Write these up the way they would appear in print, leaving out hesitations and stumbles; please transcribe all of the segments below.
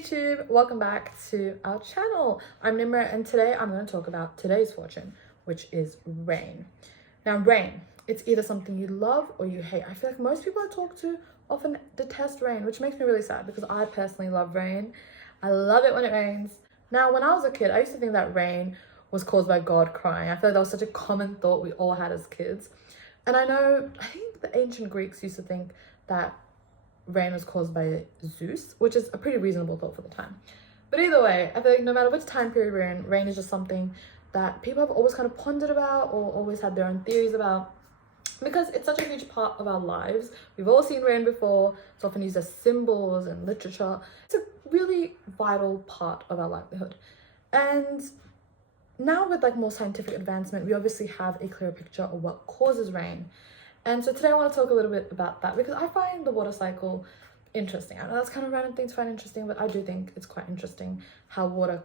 YouTube, welcome back to our channel. I'm Nimra and today I'm going to talk about today's fortune, which is rain. Now rain, it's either something you love or you hate. I feel like most people I talk to often detest rain, which makes me really sad because I personally love rain. I love it when it rains. Now when I was a kid, I used to think that rain was caused by God crying. I feel like that was such a common thought we all had as kids. And I think the ancient Greeks used to think that rain was caused by Zeus, which is a pretty reasonable thought for the time. But either way, I feel like no matter which time period we're in, rain is just something that people have always kind of pondered about or always had their own theories about because it's such a huge part of our lives. We've all seen rain before. It's often used as symbols in literature. It's a really vital part of our livelihood. And now with like more scientific advancement, we obviously have a clearer picture of what causes rain. And so today I want to talk a little bit about that because I find the water cycle interesting. I know that's kind of random thing to find interesting, but I do think it's quite interesting how water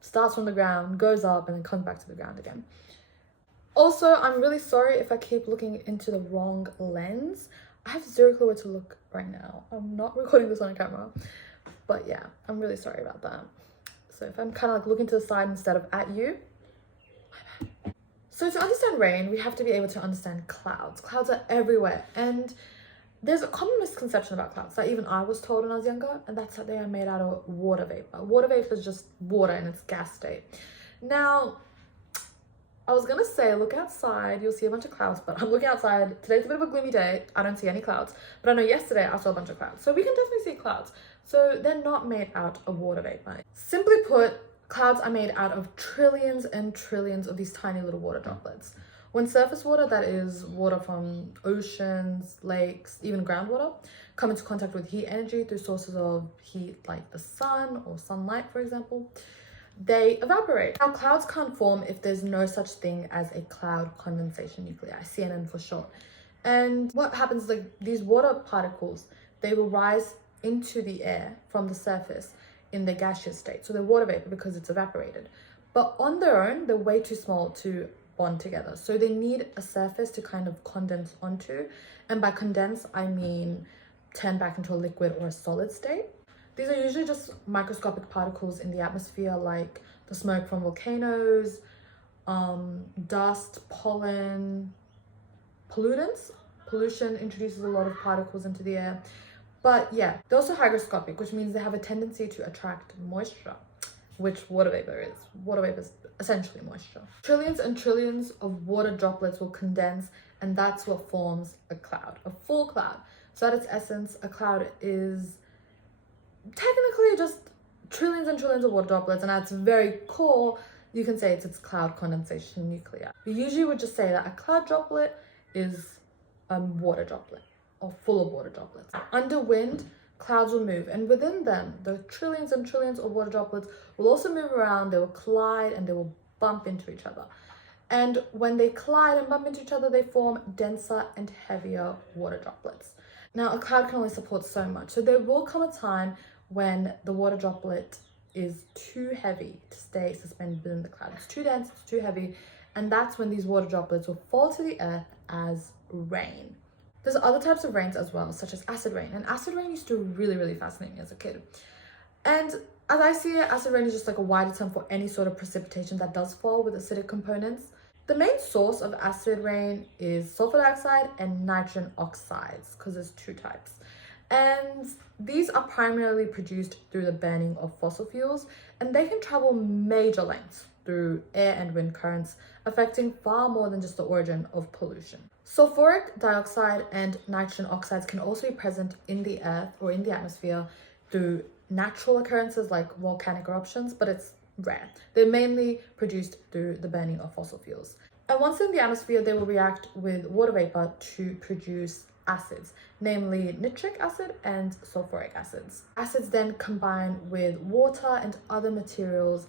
starts from the ground, goes up, and then comes back to the ground again. Also, I'm really sorry if I keep looking into the wrong lens. I have zero clue where to look right now. I'm not recording this on a camera, but yeah, I'm really sorry about that. So if I'm kind of like looking to the side instead of at you, my bad. So to understand rain, we have to be able to understand clouds. Clouds are everywhere. And there's a common misconception about clouds that even I was told when I was younger, and that's that they are made out of water vapor. Water vapor is just water in its gas state. Now, I was gonna say, look outside, you'll see a bunch of clouds, but I'm looking outside. Today's a bit of a gloomy day. I don't see any clouds, but I know yesterday I saw a bunch of clouds. So we can definitely see clouds. So they're not made out of water vapor. Simply put, clouds are made out of trillions and trillions of these tiny little water droplets. When surface water, that is water from oceans, lakes, even groundwater, come into contact with heat energy through sources of heat like the sun or sunlight, for example, they evaporate. Now, clouds can't form if there's no such thing as a cloud condensation nuclei, CNN for short. And what happens is like these water particles, they will rise into the air from the surface in the gaseous state. So they're water vapor because it's evaporated. But on their own, they're way too small to bond together. So they need a surface to kind of condense onto. And by condense, I mean turn back into a liquid or a solid state. These are usually just microscopic particles in the atmosphere, like the smoke from volcanoes, dust, pollen, pollutants. Pollution introduces a lot of particles into the air. But yeah, they're also hygroscopic, which means they have a tendency to attract moisture, which water vapor is. Water vapor is essentially moisture. Trillions and trillions of water droplets will condense, and that's what forms a cloud, a full cloud. So at its essence, a cloud is technically just trillions and trillions of water droplets, and at its very core, you can say it's its cloud condensation nuclei. We usually would just say that a cloud droplet is a water droplet, or full of water droplets. Under wind, clouds will move, and within them, the trillions and trillions of water droplets will also move around, they will collide, and they will bump into each other. And when they collide and bump into each other, they form denser and heavier water droplets. Now, a cloud can only support so much, so there will come a time when the water droplet is too heavy to stay suspended within the cloud. It's too dense, it's too heavy, and that's when these water droplets will fall to the earth as rain. There's other types of rains as well, such as acid rain. And acid rain used to really fascinate me as a kid. And as I see it, acid rain is just like a wider term for any sort of precipitation that does fall with acidic components. The main source of acid rain is sulfur dioxide and nitrogen oxides, because there's two types. And these are primarily produced through the burning of fossil fuels, and they can travel major lengths through air and wind currents, affecting far more than just the origin of pollution. Sulfuric dioxide and nitrogen oxides can also be present in the earth or in the atmosphere through natural occurrences like volcanic eruptions, but it's rare. They're mainly produced through the burning of fossil fuels. And once in the atmosphere, they will react with water vapor to produce acids, namely nitric acid and sulfuric acids. Acids then combine with water and other materials,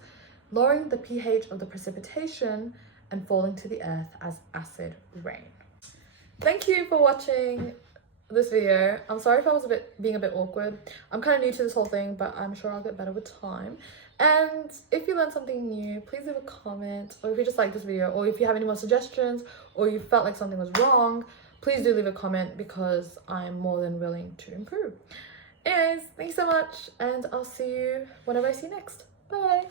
lowering the pH of the precipitation and falling to the earth as acid rain. Thank you for watching this video. I'm sorry if I was being a bit awkward. I'm kind of new to this whole thing, but I'm sure I'll get better with time. And if you learned something new, please leave a comment, or if you just like this video, or if you have any more suggestions, or you felt like something was wrong, please do leave a comment because I'm more than willing to improve. Anyways, thanks so much, and I'll see you whenever I see you next. Bye.